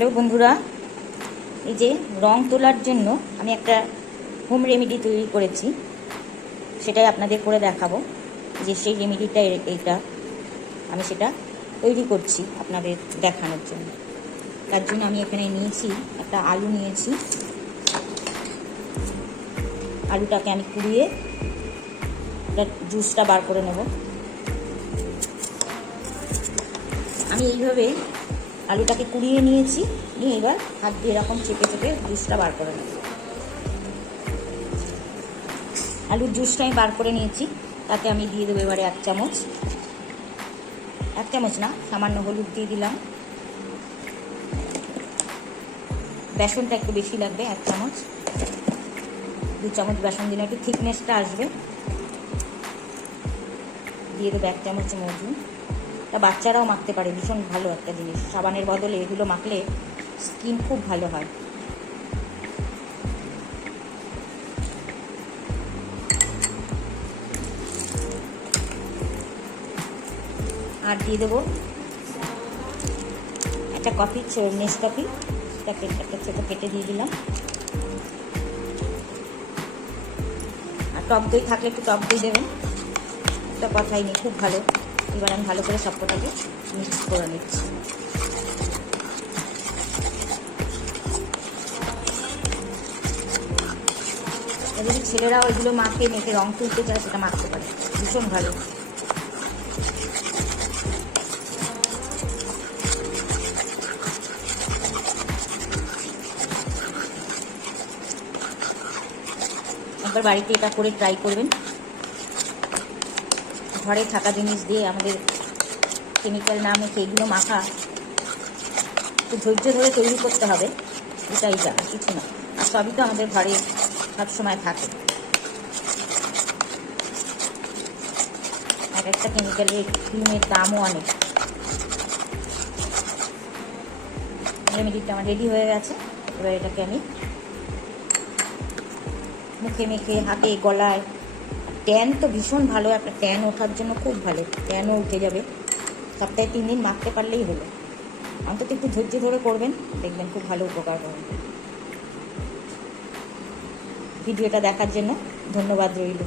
Hello বন্ধুরা, এই যে রং তোলার জন্য আমি একটা হোম রেমেডি তৈরি করেছি, সেটাই আপনাদের করে দেখাবো। যে সেই রেমেডিটা এইটা আমি সেটা তৈরি করছি আপনাদের দেখানোর জন্য। তার জন্য আমি এখানে নিয়েছি একটা আলু নিয়েছি। আলুটাকে আমি কুড়িয়ে জুসটা বার করে নেব। আমি এইভাবে আলুটাকে কুড়িয়ে নিয়েছি, নিয়ে এবার হাত দিয়ে এরকম চেপে চেপে জুসটা বার করে নেব। আলুর জুসটা আমি বার করে নিয়েছি, তাতে আমি দিয়ে দেবো এবারে এক চামচ না, সামান্য হলুদ দিয়ে দিলাম। বেসনটা একটু বেশি লাগবে, 1 চামচ, 2 চামচ বেসন দিলে একটু থিকনেসটা আসবে। দিয়ে দেবো 1 চামচ মধু। তা বাচ্চারাও মাখতে পারে, ভীষণ ভালো একটা জিনিস। সাবানের বদলে এগুলো মাখলে স্কিন খুব ভালো হয়। আর দিয়ে দেবো একটা কফি, নেসকফি, একটা ছোটো কেটে দিয়ে দিলাম। আর টক দই থাকলে একটু টক দই দেবেন, একটা কথাই নেই, খুব ভালো। এবার আমি ভালো করে সবকটাকে মিক্স করে নিচ্ছি। যদি ছেলেরা ওইগুলো মেখে রং তুলতে চায়, সেটা মাখতে পারে, ভীষণ ভালো। একবার বাড়িতে এটা করে ট্রাই করবেন। ঘরে থাকা জিনিস দিয়ে, আমাদের কেমিক্যাল না মেখে এগুলো মাখা, একটু ধৈর্য ধরে তৈরি করতে হবে, এটাই যা, কিছু না। আর সবই তো আমাদের ঘরে সবসময় থাকে। এক একটা কেমিক্যালের ক্রিমের দামও অনেক। রেমেডিটা আমার রেডি হয়ে গেছে। এবার এটাকে আমি মুখে মেখে, হাতে, গলায়। ট্যান তো ভীষণ ভালো, একটা ট্যান ওঠার জন্য খুব ভালো, ট্যানও উঠে যাবে। সপ্তাহে 3 দিন মাখতে পারলেই হলো। অন্তত একটু ধৈর্য ধরে করবেন, দেখবেন খুব ভালো উপকার হবে। ভিডিওটা দেখার জন্য ধন্যবাদ রইল।